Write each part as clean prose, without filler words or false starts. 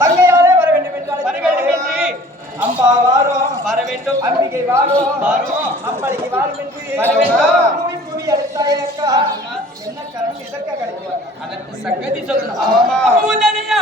தங்கையாலே வர வேண்டும் என்றால் அம்பா வாரும் வர வேண்டும், அம்பிகை வாரும் வாரும், அம்பளிகை வாரும் என்று வர வேண்டும். பூமி பூமி அழைத்தாயக்கா என்ன காரணம், எதற்காக அழைக்கிறாங்க? அதற்கு சங்கதி சொல்லணும். ஆமா பூதனையா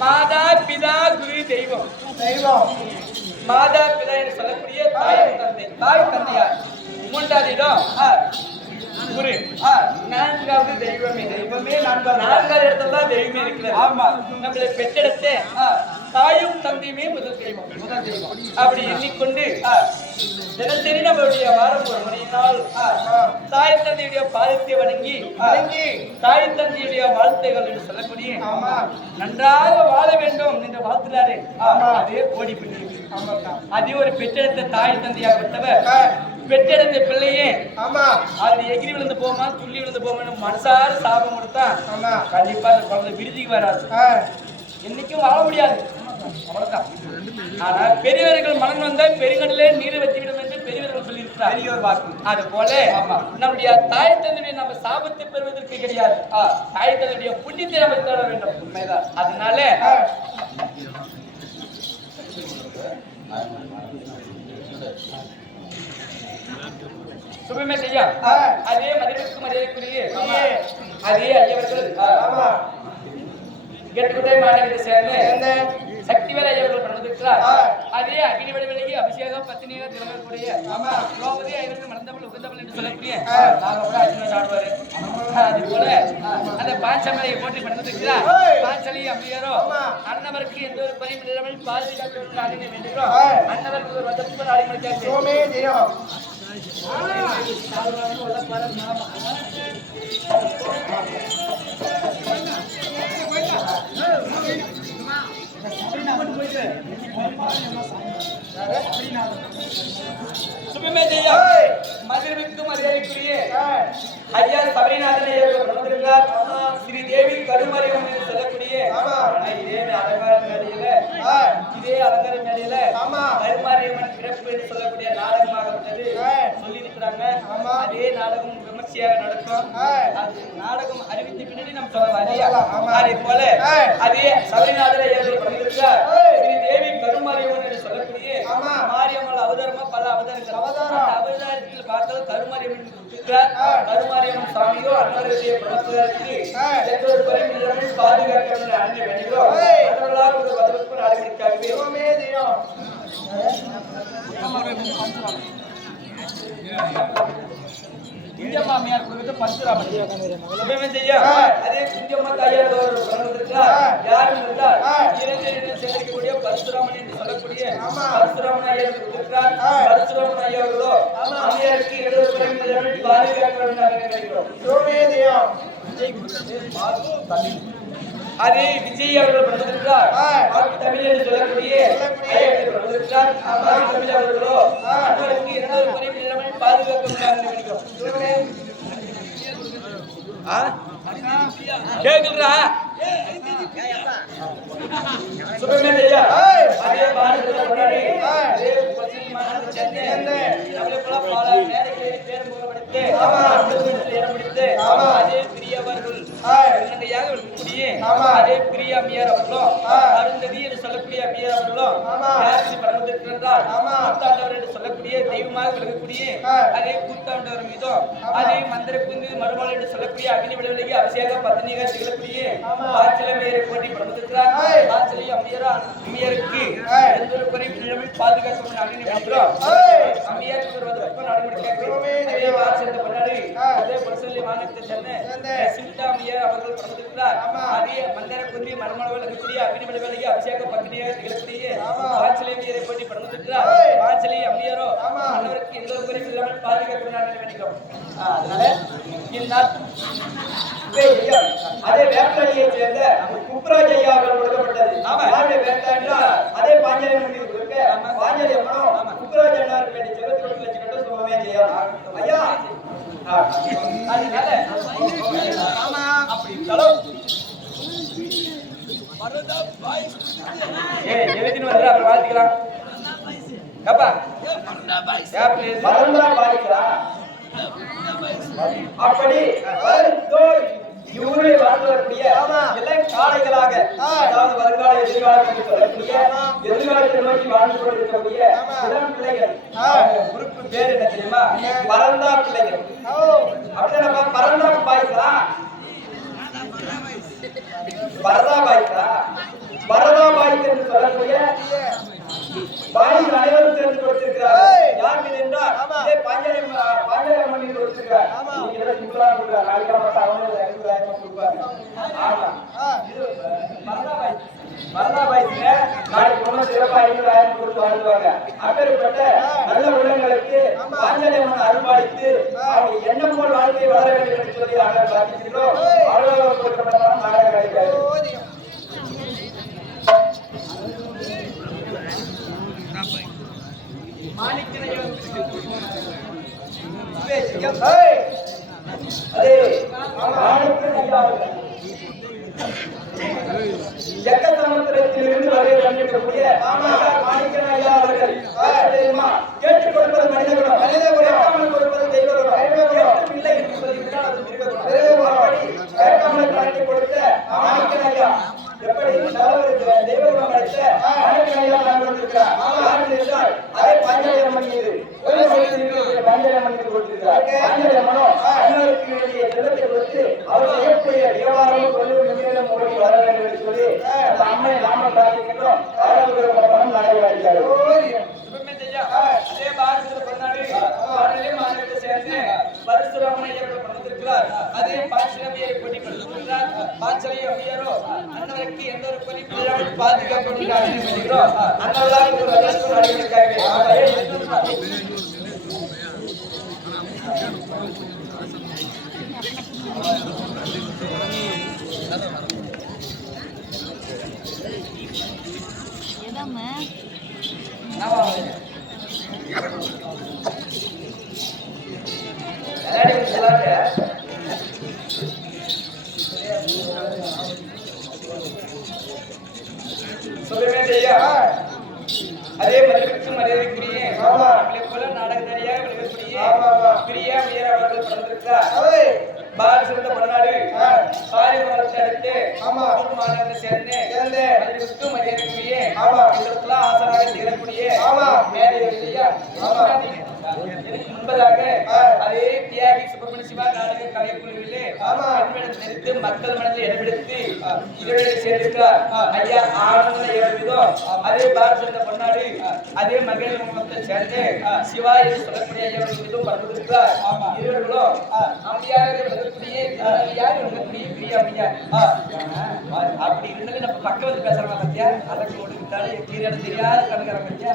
மாதா பிதா குரு தெய்வம் தெய்வம் மாதா பிதா என்று சொல்லக்கூடிய தாய் தந்தை தாய் தந்தையார் மூன்றாவது இடம் குரு நான்காவது தெய்வமே தெய்வமே நான்காவது இடத்துல தான் தெய்வமே இருக்கிறது. ஆமா நம்மளை பெற்றெடுத்து தாயும் தந்தையுமே முதல் தெய்வம் அப்படி எண்ணிக்கொண்டு தினசரி நம்மளுடைய வாரம் ஒரு மணியினால் தாய் தந்தையுடைய பாதத்தை வணங்கி தாய் தந்தையுடைய வாழ்த்துகள் என்று சொல்லக்கூடிய நன்றாக வாழ வேண்டும் என்று வாழ்த்துறாரு. அதே கோடி பண்ணி அதே ஒரு பெற்றெடுத்த தாய் தந்தையாகப்பட்டவர் பெற்றெடுத்த பிள்ளையே அது எகிரி விழுந்து போமா துள்ளி விழுந்து போமா மனசார சாபம் கொடுத்தா கண்டிப்பா அந்த குழந்தை விருதிக்கு வராது, என்னைக்கும் வாழ முடியாது. அவ்வளவுதான். ஆனா பெரியவர்கள் மனம் வந்தா பெருங்கடலே நீர் வச்சுவிடும் என்று பெரியவர்கள் சொல்லியிருக்கிறார். பெரியவர் வாக்கு. அது போல நம்முடைய தாய் தந்தையுடைய நம்ம சாபத்தை பெறுவதற்கு கிடையாது, தாய் தந்தையுடைய புண்ணியத்தை நம்ம தேட வேண்டும். உண்மைதான். அதனால சுபமே செய்யா அதே மதிப்பிற்கு மரியாதைக்குரிய அதே ஐயவர்கள் கெட்டுக்குட்டை மாநகரத்தை சேர்ந்த சக்திவேல் ஐயவர்கள் பிறந்திருக்கிறார். அதே அக்னி வடிவெளிக்கு அபிஷேகம் பத்தினியாக திறமைக்கூடிய திரௌபதி ஐவருக்கு மறந்தவள் உகந்தவள் என்று சொல்லக்கூடிய ஆடுவாரு. அது போல அந்த பாஞ்சமலையை போட்டி பிறந்திருக்கிறார். பாஞ்சலி அம்பியாரோ அன்னவருக்கு எந்த ஒரு பணியும் இல்லாமல் பாதுகாப்பு ஆடினை வேண்டுகிறோம். அன்னவருக்கு ஒரு வதப்பு ஆடினை மதுரைக்கும் மரியாதைக்குரிய ஐயா சபரிநாதனை பிறந்திருக்கிறார். ஸ்ரீ தேவி கருமாரியம்மன் என்று சொல்லக்கூடிய இதே அலங்கார மேடையில கருமாரியம்மன் பிறப்பு என்று சொல்லக்கூடிய நாடகமாகப்பட்டது சொல்லி இருக்கிறாங்க. அதே நாடகம் விமர்சையாக நடக்கும். அது நாடகம் அறிவித்த பின்னாடி நம்ம சொல்லலாம். அதே போல அதே சபரிநாதனை பிறந்திருக்கிறார். ஸ்ரீ தேவி கருமாரியம்மன் என்று சொல்லக்கூடிய மாரியம்மன் அவதாரமா பல அவதாரத்தில் பார்த்தால் கருமாரியம்மன் கருமாரியம்மன் சாமியோ அன்னவருடைய பிரபலத்திற்கு பாதுகாக்க வேண்டுகிறோம். குஞ்சம்மாமியார் கொடுத்து பரசுராமன் செய்ய அதே குஞ்சம்மா தாயார் யாரும் இருந்தால் சேர்க்கக்கூடிய பரசுராமன் என்று சொல்லக்கூடிய பரசுராமன் ஐயர் கொடுத்திருக்கிறார். பரசுராமன் ஐயர்களோ அம்மையாருக்கு இடது பாதுகாக்க அதே விஜய் அவர்கள் பிறந்திருக்கிறார். தமிழ் என்று சொல்லக்கூடிய தமிழ் அவர்களோ அன்னவருக்கு இரண்டாவது பணியில் பாதுகாக்க கேக்குறா சுப்பிரமணியா அதே பாரதிய முன்னாடி அதே பசிமான சென்னை நம்மளே போல பல நேரங்களில் பேர் முகப்படுத்தி இடம் பிடித்து அதே பிரியவர்கள் என்னையாக இருக்கக்கூடிய அதே பிரிய அம்மையார் அவர்களும் அருந்ததி என்று சொல்லக்கூடிய அம்மையார் அவர்களும் யாருக்கு பரமத்திருக்கின்றார் கூத்தாண்டவர் என்று சொல்லக்கூடிய தெய்வமாக விளங்கக்கூடிய அதே கூத்தாண்டவர் மீதும் அதே மந்திர குந்தி மறுபாடு என்று சொல்லக்கூடிய அக்னி விளைவிலேயே அபிஷேக பத்தினியாக திகழக்கூடிய ஆச்சரியமையரை போட்டி பரமத்திருக்கிறார் ஆச்சரிய அம்மையாருக்கு எந்த ஒரு குறைவில்லாமல் பாதுகாப்பு அக்னி விளைக்கிறோம் அம்மையாருக்கு ஒரு வந்து அதே வாசல் பண்ணாரு அதே பரிசலி மாநிலத்தை சென்னை சித்தா அம்மையார் அவர்கள் பரமத்திருக்கிறார் அதே மந்திர குந்தி மறுமளவில் இருக்கக்கூடிய அக்னி விளைவிலேயே அபிஷேக பத்தினியாக திகழக்கூடிய ஆச்சரியமையரை போட்டி பரமத்திருக்கிறார் ஆச்சரிய அம்மையாரோ அனைவருக்கு எந்த ஒரு குறைவில்லாமல் பாதுகாப்பு அக்னி விளைக்கிறோம் அதனால இந்நாள் அதே வேட்டாளியை சேர்ந்த குப்ராஜ் ஐயா அவர்கள் கொடுக்கப்பட்டது. யாருடைய வேட்டா என்றால் அதே பாஞ்சாலி மந்திரி கொடுக்க பாஞ்சாலி அம்மனும் குப்ராஜ் அண்ணாருக்கு வேண்டிய செல்வத்தோடு லட்சம் சுகமே செய்யலாம் ஐயா. அதனால அப்படி எழுதின்னு வந்து அப்புறம் வாழ்த்துக்கலாம் அப்பா அப்படி இவருடைய வாழ்ந்து வரக்கூடிய இளம் காளைகளாக அதாவது வருங்கால எதிர்காலத்தில் சொல்லக்கூடிய எதிர்காலத்தில் நோக்கி வாழ்ந்து கொண்டிருக்கக்கூடிய இளம் பிள்ளைகள் குறுப்பு பேர் என்ன தெரியுமா? பரந்தா பிள்ளைகள். அப்படின்னா பரந்தா பாய்ஸா பரதா பாய்ஸா பரதா பாய்ஸ் என்று சொல்லக்கூடிய பாய்கள் அனைவரும் சேர்ந்து கொடுத்திருக்கிறார். யார் மீது என்றால் இதே பாஞ்சாலி அம்மன் மீது கொடுத்திருக்கிறார். நாளைக்கு ரொம்ப சிறப்பா 500,000 கொடுத்து வாழ்ந்துவாங்க. அப்பேற்பட்ட நல்ல உள்ளங்களுக்கு பாஞ்சாலி அம்மன் அருள்பாலித்து அவங்க எண்ணம் போல் வாழ்க்கை வளர வேண்டும் என்று சொல்லி நாங்கள் பிரார்த்திக்கிறோம். அலுவலகம் கொடுக்கப்பட்ட நாடகம் கிடைக்காது. ஜக்கசமுத்திரத்திலிருந்து வந்திருக்கக்கூடிய மாணிக்கன் ஐயா அவர்கள் கேட்டுக் கொடுப்பது மனிதகுணம், கேட்காமல் கொடுப்பது தெய்வகுணம், இல்லை என்று சொல்லிவிட்டால் அது மிருககுணம். கேட்காமல் காட்டி கொடுத்த மாணிக்கன் ஐயா எப்படி தெய்வகுணம் அடைத்த மாணிக்கன் ஐயா வந்திருக்கிறார். அதே பாஞ்சாலி அம்மன் மீது பாஞ்சாலி அம்மன் மீது கொடுத்திருக்கிறார். பாஞ்சாலி அம்மனோ அண்ணனுக்கு வேண்டிய செல்வத்தை கொடுத்து அவர் செய்யக்கூடிய வியாபாரமும் தொழிலும் மூடி வர வேண்டும் என்று சொல்லி அந்த அம்மை நாம பிரார்த்திக்கின்றோம். பணம் நடைபெறாது. அதே பாரதத்தில் பண்ணாடு மாநிலத்தை சேர்ந்து பரசுராமன் ஐயர்கள் பணித்திருக்கிறார். அதே பாஞ்சலியை போட்டி படுத்திருக்கிறார். பாஞ்சலி அம்மையாரோ அண்ணவருக்கு எந்த ஒரு குறிப்பிடாமல் பாதுகாப்பு அண்ணவரால் ஒரு ரகசியம் அடைவதற்காக அதே மதிப்பிற்கு மரியாதைக்குரிய நம்மளை போல நாடகதாரியாக விளங்கக்கூடிய பிரியா மீரா அவர்கள் பிறந்திருக்கிறார். பாரத சிறந்த பன்னாடு பாரிமரத்தை அடுத்து மாநிலத்தை சேர்ந்து மதிப்பிற்கு மரியாதைக்குரிய இதற்கெல்லாம் ஆசனாக திகழக்கூடிய மேலே முன்பதாக அதே தியாகி சுப்பிரமணிய சிவா நாடக கலைக்குழுவிலே தெரிந்து மக்கள் மனதில் இடம்பிடித்து இதனை சேர்ந்திருக்கிறார். ஐயா ஆனந்த ஏற்பதோ அதே பாரத பொன்னாடு அதே மகளிர் முகத்தை சேர்ந்து சிவா என்று சொல்லக்கூடிய ஐயவர்கள் மீதும் பரப்பிருக்கிறார். இவர்களும் அம்மையாக விளங்கக்கூடிய யார் விளங்கக்கூடிய பிரியா அம்மையார். அப்படி இருந்தாலும் நம்ம பக்கம் வந்து பேசுறோம் பத்தியா அதற்கு கொடுத்தாலே கீழே தெரியாத கணக்கிற பத்தியா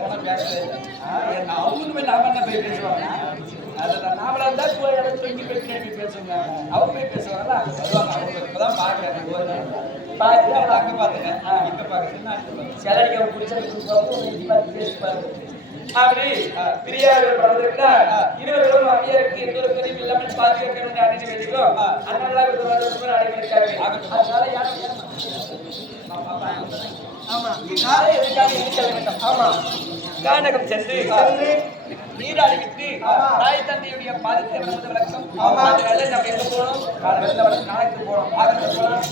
போன பேசுறது அவங்களுக்கு நாம என்ன போய் பேசுவாங்க. அதான் நாமளா இருந்தா தூங்கி போய் பேசுவாங்க. அவங்க போய் பேசுவாங்க அங்க சொல்லுவாங்க. அவங்க இப்பதான் பாக்குறேன் பார்த்து அங்க பாத்துங்க இங்க பாக்குறேன் சேலரிக்கு அவங்க பிடிச்சது பேசுவாங்க. அப்படி பிரியாவில் பறந்திருக்கிறார். இருவர்களும் அம்மையாருக்கு எந்த ஒரு குறையும் இல்லாமல் பாதுகாக்க வேண்டிய அன்னை வேண்டிக்கிறோம். அதனால அடைபடுத்தாங்க. அதனால யாரும் ஆமா எதுக்காக செல்ல வேண்டும். ஆமா கானகம் சென்று நீராடி விட்டு தாய் தந்தையுடைய பாதத்தை வளர்ந்த வழக்கம். அதனால நம்ம எங்க போனோம்? நாளைக்கு போனோம். ஆகத்தில் போனோம்.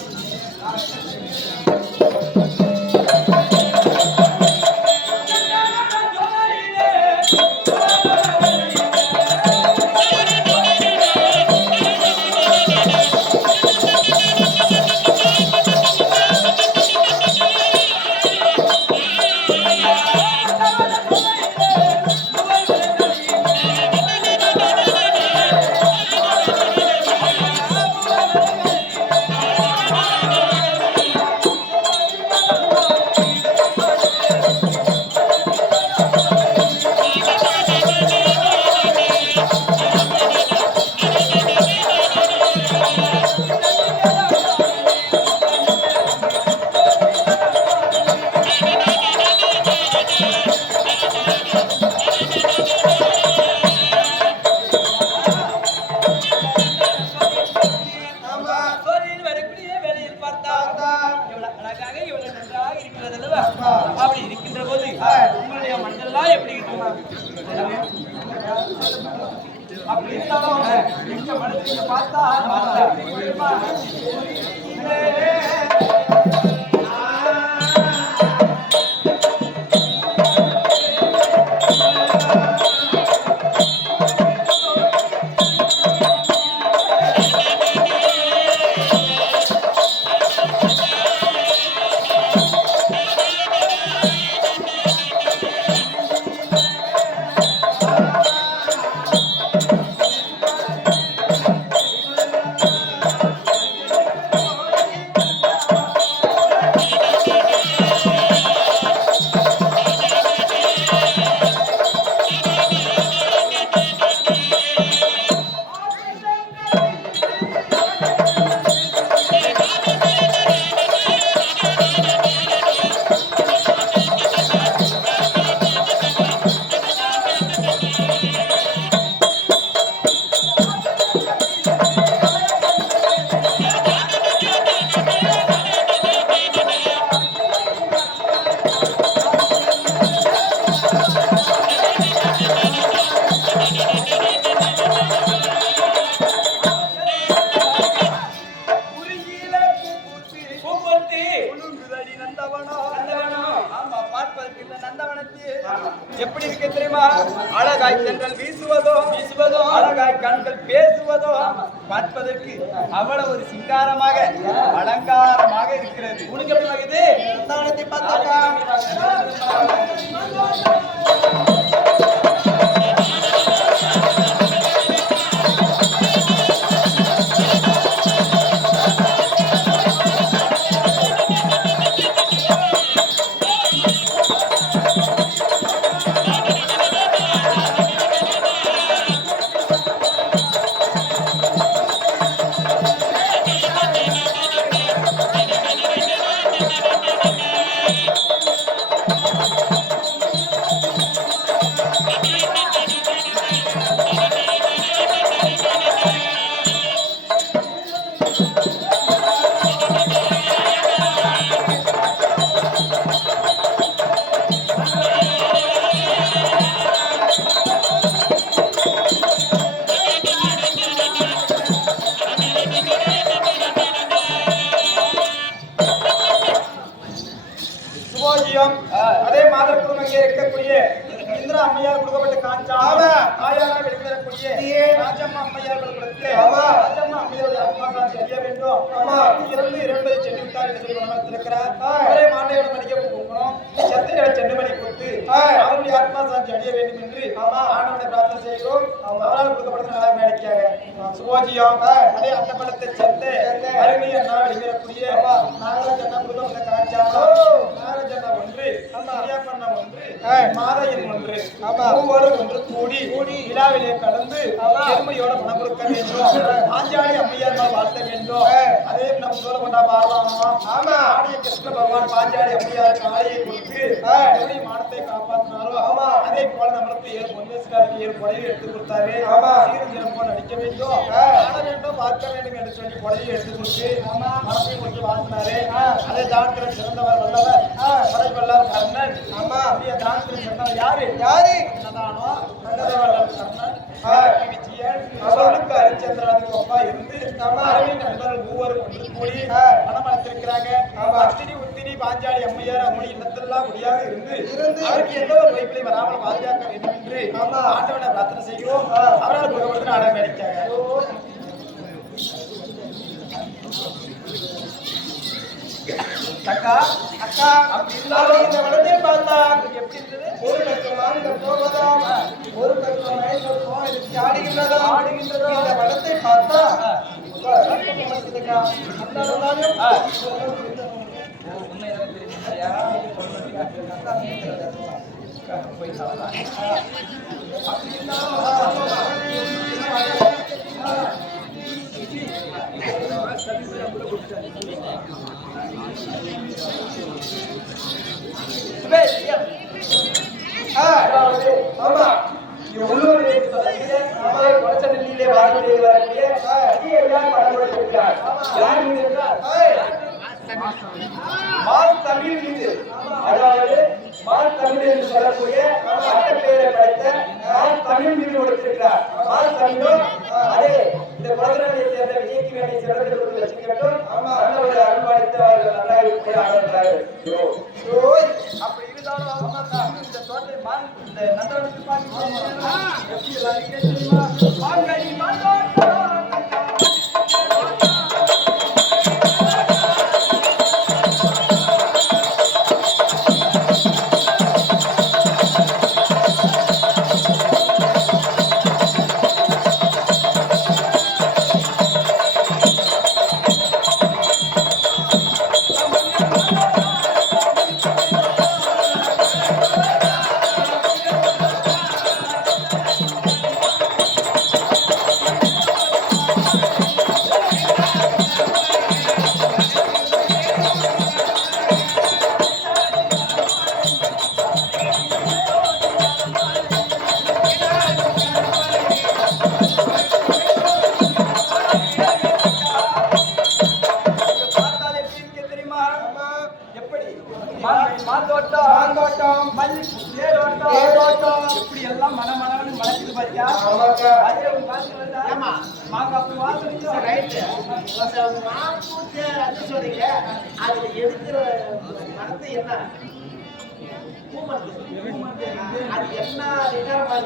அப்படி இருக்கின்ற போது உங்களுடைய மண்டலாம் எப்படி அப்படி இருந்தாலும் எங்க மனதில் பார்த்தா எப்படி இருக்க தெரியுமா? அழகாய் தென்றல் வீசுவதோ அழகாய் கண்கள் பேசுவதோ பார்ப்பதற்கு அவ்வளவு ஒரு சிங்காரமாக அலங்காரமாக இருக்கிறது. உனக்கு எப்படி ஆகுது? நந்தவனத்தை பார்த்தாக்கா அதே மாதிரி குடும்பங்க இருக்கக்கூடிய இந்திரா அம்மையார் கொடுக்கப்பட்ட காஞ்சா தாயாக வெளிவரக்கூடிய ராஜம்மா அம்மையார் கொடுத்து ராஜம்மா அம்மையாருடைய ஆத்மாசாந்தி அறிய வேண்டும். இறந்து 2 சென்று விட்டார் என்று சொல்லி வளர்த்திருக்கிறார். ஒரே மாண்டையோட மணிக்க போகணும் சத்திரை சென்று மணி கொடுத்து அவருடைய ஆத்மாசாந்தி அடைய வேண்டும் என்று ஆண்டவனை பிரார்த்தனை செய்கிறோம். அவரால் கொடுக்கப்பட்ட நல்லா நடிக்காங்க சுபோஜியம். அதே அந்த படத்தை சேர்த்து அருமையை அண்ணா வெளிவரக்கூடிய நாகராஜ் அண்ணா கொடுக்கப்பட்ட காஞ்சா நாகராஜ் அண்ணா ஒன்று பண்ண ஒன்று மாத எண் 1 மூவரும் ஒன்று கூடி விழாவிலே கலந்து பெருமையோட பணம் கொடுக்க வேண்டும். பாஞ்சாலி அம்மையார் வாழ்த்த வேண்டும். அதே நம்ம சொல்ல கொண்டா பாடலாமா? ஆமா, ஆடிய கிருஷ்ண பகவான் பாஞ்சாலி அம்மையாருக்கு ஆலையை கொடுத்து எப்படி மானத்தை காப்பாற்றினாரோ அதே போல நம்மளுக்கு 7 பொன்வேசுக்காருக்கு 7 புடவை எடுத்து கொடுத்தாரு. சீரும் சிறப்போடு நடிக்க வேண்டும், ஆட வேண்டும், பார்க்க வேண்டும் என்று சொல்லி புடவை எடுத்து கொடுத்து மனத்தை கொடுத்து வாழ்த்தினாரு. அதே தானத்தில் சிறந்தவர் வல்லவர் படைவல்லார் கர்ணன். அப்படியே தானத்தில் சிறந்தவர் யாரு என்னதானோ கர்ணன் விஜயன் அவர்களுக்கு ஹரிச்சந்திரனுக்கு ஒப்பா இருந்து அரவிந்த் நண்பர்கள் மூவரும் ஒன்று கூடி பணம் அளித்திருக்கிறாங்க. அத்தினி உத்தினி பாஞ்சாலி அம்மையார் அவங்களுடைய இல்லத்தெல்லாம் முடியாக இருந்து அவருக்கு எந்த ஒரு வைப்பிலை வராமல் பாதுகாக்க வேண்டும் என்று ஆண்டவனை பிரார்த்தனை செய்கிறோம். அவரால் புகழ்ந்து நாடகம் நடித்தாங்க. அக்கா அக்கா அப்படி இருந்தாலும் இந்த வளத்தை பார்த்தா எப்படி இருந்தது? ஒரு பக்கம் இந்த போவதாம், ஒரு பக்கம் ஆடுகின்றதோ இந்த வளத்தை பார்த்தா அதாவது மால் தமிழ் என்று சொல்லக்கூடிய பெயரை படைத்த தமிழ் மீது கொடுத்திருக்கிறார். மால் தமிழும் அதே இந்த குலத்தினை சேர்ந்த விஜய்க்கு வேண்டிய சிறப்பு வச்சுக்கட்டும். நல்ல அனுமானித்து அவர்கள் நன்றாக அப்படி இருந்தாலும் இந்த தோட்டை மான் இந்த நந்தவனத்துக்கு மாந்தோட்டம் மல்லி தேரோட்டம் இப்படி எல்லாம் மனமனவனு மனசுக்கு பாத்தியா? மாங்க அப்படி வாசனைக்கு ரைட் மாப்பூச்சே அது சொல்றீங்க. அதுல எடுக்கிற மனத்தை என்ன அது என்ன நிகரமா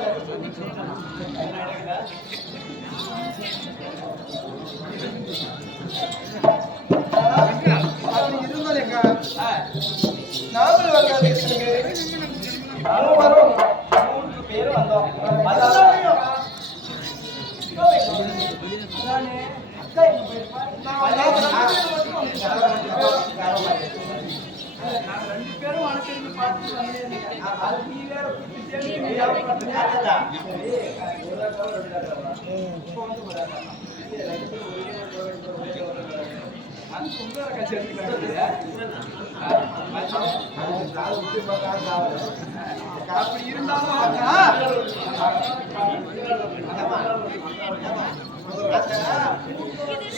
நாங்கள் வந்தாது மூவரும் 3 பேர் வந்தோம். அப்படி இருந்தாலும்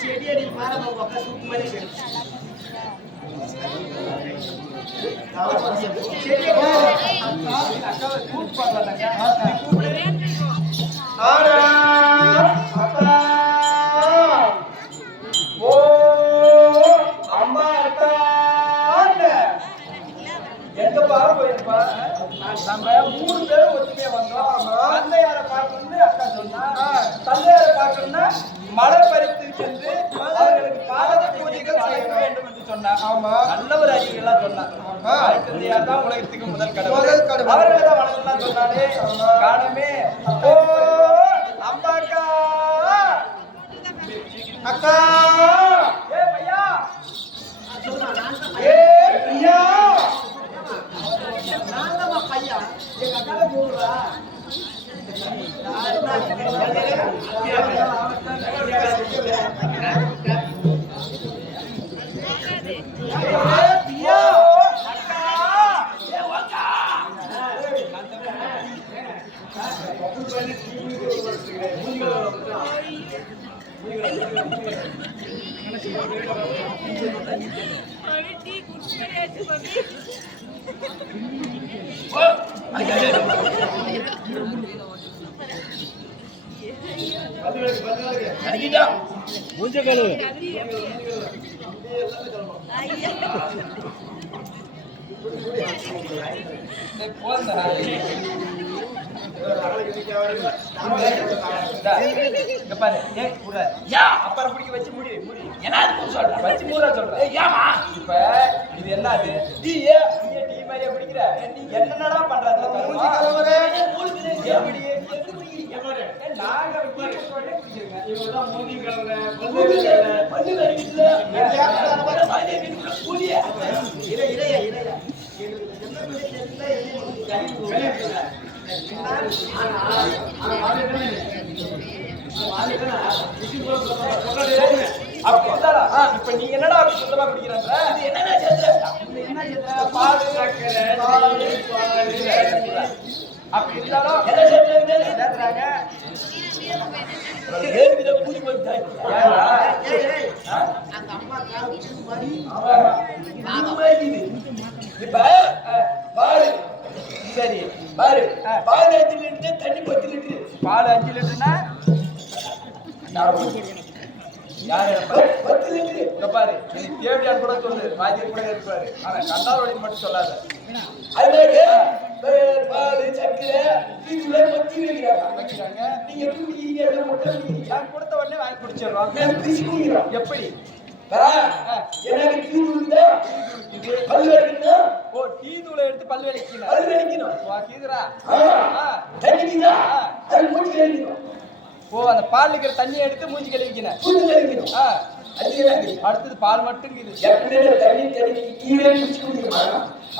செடியடி பாரம்ப சூப் மாதிரி நம்ம 3 பேரும் ஒற்றுமையா வந்தோம். தந்தையாரை பார்க்கணும்னு அக்கா சொன்னா, தந்தையாரை பார்க்கணும்னா மலர் பறித்து சென்று அவர்களுக்கு பாத பூஜைகள் செய்ய வேண்டும் என்று சொன்னார். நல்ல ஒரு அறிவுலாம் சொன்னார். தந்தையார் தான் உலகத்துக்கு முதல் கடவுள், அவர்களை தான் வணங்கலாம் சொன்னாலே காணமே. ஓ அம்மாக்கா அக்கா ஏ பையா ஏ பையா நான் தான் பையா மூஞ்ச கழுவு அப்புறம் பிடிக்க வச்சு முடி முடி என்ன சொல்ற வச்சு மூட சொல்ற ஏமா இப்ப இது என்னது டீ டீ மாதிரியா பிடிக்கிற நீ என்னடா பண்றது நாங்க மூஞ்சி இப்ப நீ என்னடா சுத்தமா குடிக்கிறாங்க அப்படி இருந்தாலும் சரி பாரு பால் 5 லிட்டர் தண்ணி 10 லிட்டர் பால் 5 லிட்டர்னா யாரு 10 லிட்டர் பாரு நீ தேவையான கூட சொல்லு மாதிரி கூட இருப்பாரு ஆனா கண்டால் வழி மட்டும் சொல்லாத அதுக்கு பால் சக்கரை இதுல பத்தி வைக்கிறாங்க நீங்க எப்படி நான் கொடுத்த உடனே வாங்கி குடிச்சிடுறோம் எப்படி எனக்கு டீ தூள் பல்லு வலிக்கணும் ஓ டீ தூளை எடுத்து பல்லு வலிக்கணும் கீதுரா ஓ அந்த பால் இருக்கிற தண்ணியை எடுத்து மூஞ்சி கழுவிக்கணும் அடுத்தது பால் மட்டும்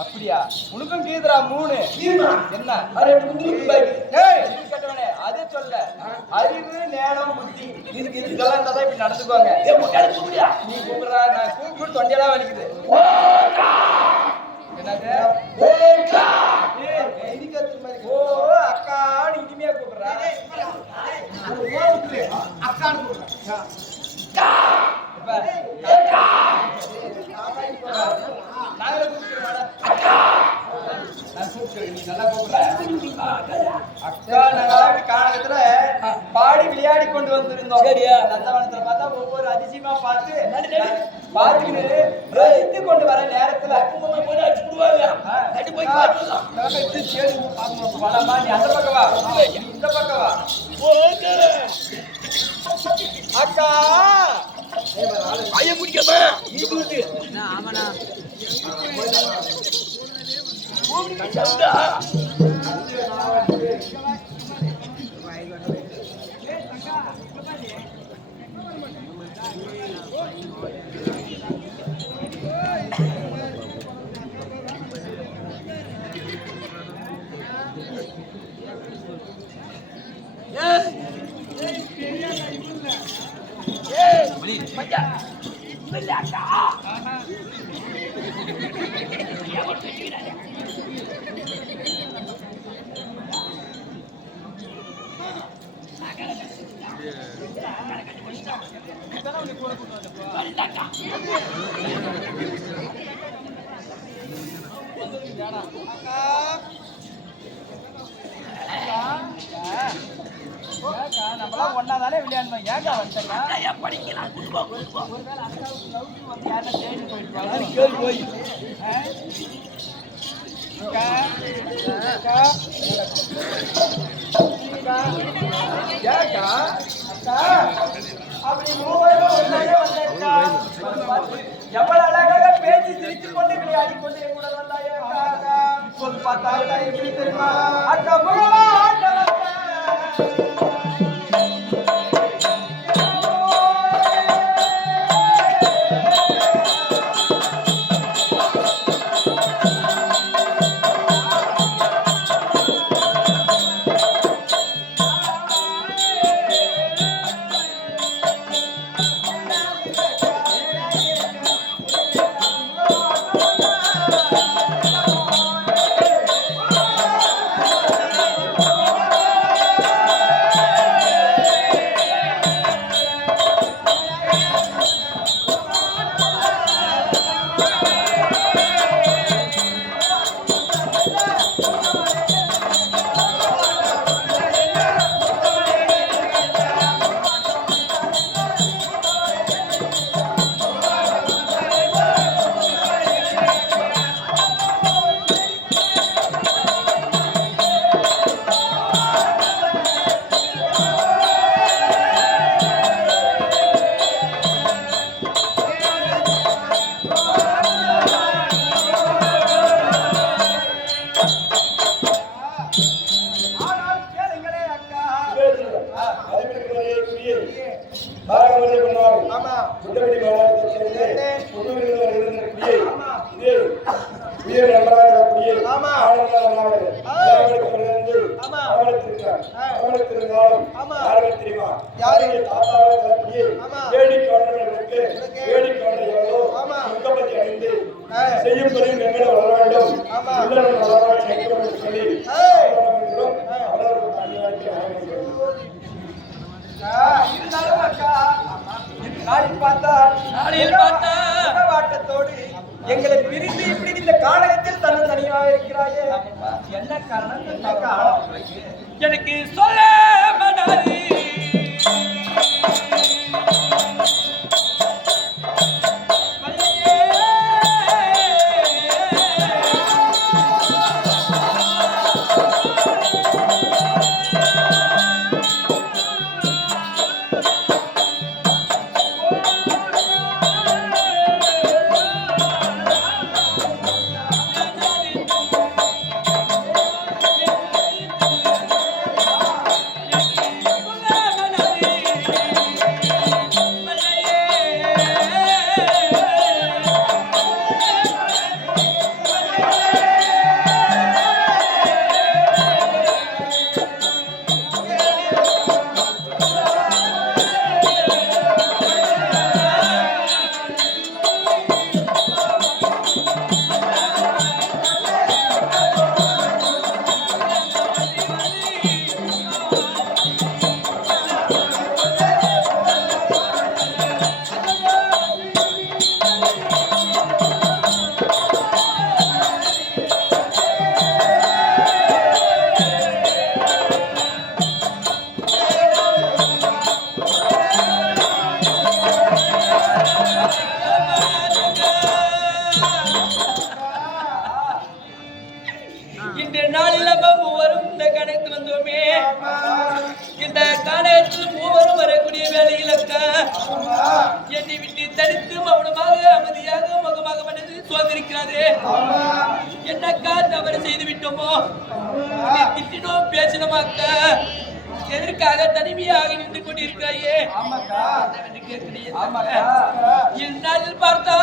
அப்படியா உனக்கும் கீதுரா 3 என்ன கேட்டவனே அதே சொல்ல அறிவு நேரம் புத்தி இதுக்கு இதெல்லாம் இருந்தாதான் இப்படி நடந்துக்குவாங்க நீ கூப்பிடுறா நான் கூப்பிட்டு தொண்டையெல்லாம் வலிக்குது என்னது ஓ அக்கான்னு இனிமையா கூப்பிடுறா அக்கான்னு கூப்பிடுறா பாடி விளையாடி கொண்டு வந்திருந்தோம் நந்தவனத்துல பார்த்தா ஒவ்வொரு அதிசயமா பார்த்து கொண்டு வர நேரத்துல அந்த பக்கவா இந்த பக்கவா அக்கா பையன் குடிக்காம ஆமாண்ணா நம்மளாம் ஒன்னாதானே விளையாடணும் ஏங்க வந்துட்டா படிக்கலாம் ஒருவேளை அக்காவுக்கு வந்து யாரா தேடி போயிட்டு போய் எவ்வளவு அழகாக பேசி சிரித்துக் கொண்டு விளையாடி கொண்டு என் கூட வந்தாயே இப்போது பார்த்தா எப்படி தெரியுமா அக்கா பாரம்பரிய பண்ணாரு. ஆமா. குண்டபடி மாவட்டத்தை சேர்ந்து புதுவிலிருந்து வருகின்ற குடியை உயிர் நண்பராக குடியை அவர்களுக்கு தெரியுமா? யாருடைய தாத்தாவை தரக்கூடிய ஏடிக்காரர்களுக்கு ஏடிக்காரர்களோ சுங்கப்பதி அணிந்து செய்யும் தொழில் எங்களை வளர வேண்டும் சொல்லி வாட்டத்தோடு எங்களை பிரிந்து இப்படி இந்த காலகத்தில் தன்னை தனியாக இருக்கிறாயே என்ன காரணம் எனக்கு சொல்ல மனாரி இன்றைய நாளில் மூவரும் இந்த கணக்கு வந்தோமே. இந்த காணத்தில் மூவரும் வரக்கூடிய வேலையில் என்னை விட்டு தனித்து மௌனமாக அமைதியாக முகமாக மனதில் சோதரிக்கிறாரே. என்னக்கா தவறு செய்து விட்டோமோ? திட்டினோம் பேசினோமாக்க எதற்காக தனிமையாக நின்று கொண்டிருக்கிறாயே? இந்நாளில் பார்த்தா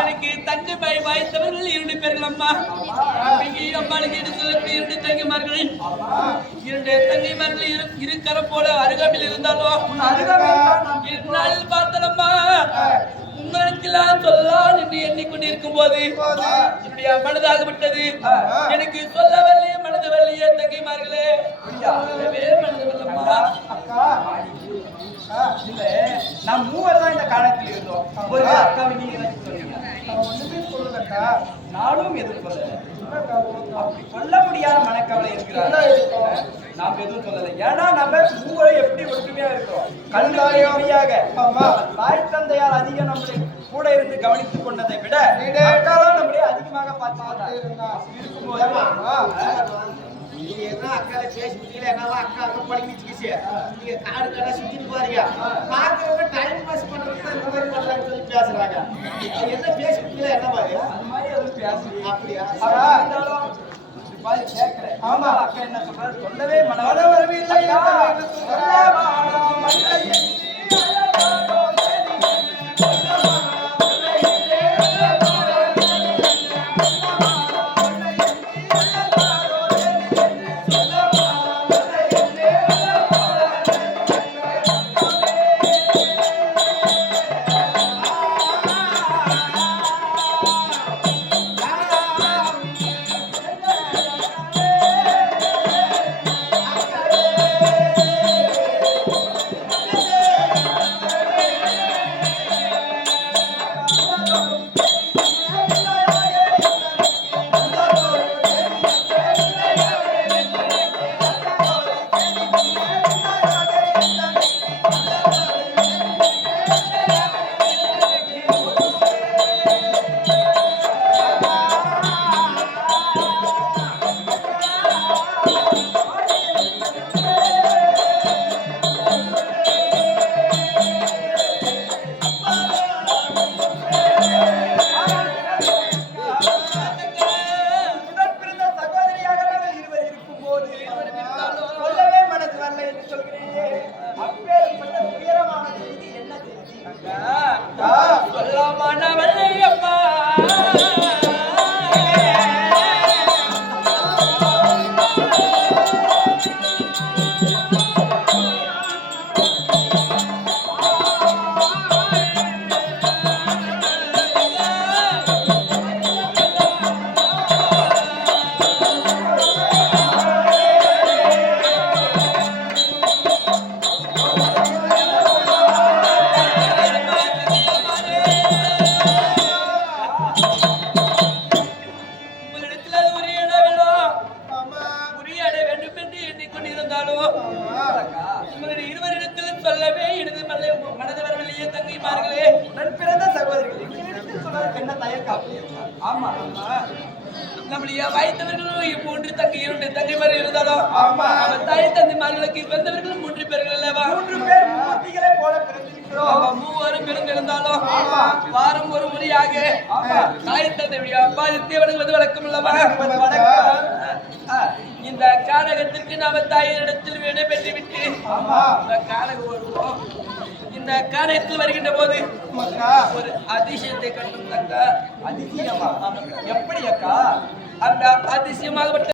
எனக்கு தங்கை பை வாய்த்தவர்கள் 2 பேர்கள் அம்மா. அம்மாளுக்கு என்று சொல்லக்கூடிய 2 தங்கைமார்கள் 2 தங்கைமார்கள் இருக்கிற போல அருகாமையில் இருந்தாலும் இந்நாளில் பார்த்தலம்மா உங்களுக்கெல்லாம் சொல்லலாம் என்று எண்ணிக்கொண்டிருக்கும் போது இப்படியா மனதாக விட்டது. எனக்கு சொல்ல வரலையே மனது வரலையே தங்கைமார்களே. நாம் மூவர் தான் இந்த காலத்தில் இருந்தோம். ஒரு அக்காவை நீங்க சொல்லுங்கக்கா, நானும் எதுவும் சொல்லல. அப்படி சொல்ல முடியாத மனக்கவலை இருக்கிறார். நாம் எதுவும் சொல்லலை. ஏன்னா நம்ம மூவரை எப்படி ஒற்றுமையா இருக்கிறோம். கண்காணியாக தாய் தந்தையால் அதிகம் நம்மளை கூட இருந்து கவனித்துக் கொண்டதை விட அக்காதான் நம்மளே அதிகமாக பார்த்து இருக்கும்போது அக்காவை பேசிக்கிட்டீங்க. என்னவா அக்கா அக்கா படிக்கிச்சு நீங்க காடு கடை சுத்திட்டு பாருங்க. பாக்குறவங்க டைம் பாஸ் பண்றதுக்கு இந்த மாதிரி பண்ணலாம்னு சொல்லி பேசுறாங்க. என்ன பேசிக்கிட்டீங்க என்ன மாதிரி அது மாதிரி எதுவும் பேசுறீங்க அப்படியா? கேட்கிறேன். ஆமா அக்கா என்ன சொல்றாரு சொல்லவே மன வரவில்லை. நம்முடைய தங்கைமார்களே, நன் பிறந்த சகோதரிகள் சொல்றதுக்கு என்ன தயக்கம்? ஆமா நம்முடைய வாய்த்தவர்களும் 3 தங்கை 2 தங்கைமார்கள் இருந்தாலும் ஆமா. அவன் தாய் தந்தைமார்களுக்கு பிறந்தவர்களும் 3 பேர்கள் அல்லவா? 3 பேர் மூர்த்திகளை போல பிறந்திருக்கிறோம். நம்ம மூவரும் பிறந்திருந்தாலும் ஆமா. வாரம் ஒரு முறையாக ஆமா. தாய் தந்தையுடைய அப்பாதித்தை வணங்குவது வழக்கம் அல்லவா? வணக்கம். இந்த கானகத்திற்கு நாம தாயினிடத்தில் விடை பெற்று விட்டு ஆமா. இந்த கானகம் வருவோம். இந்த கானகத்தில் வருகின்ற போது அக்கா, ஒரு அதிசயத்தை கண்டும் தங்க அதிசயமா? எப்படி அக்கா? அந்த அதிசயமாகப்பட்ட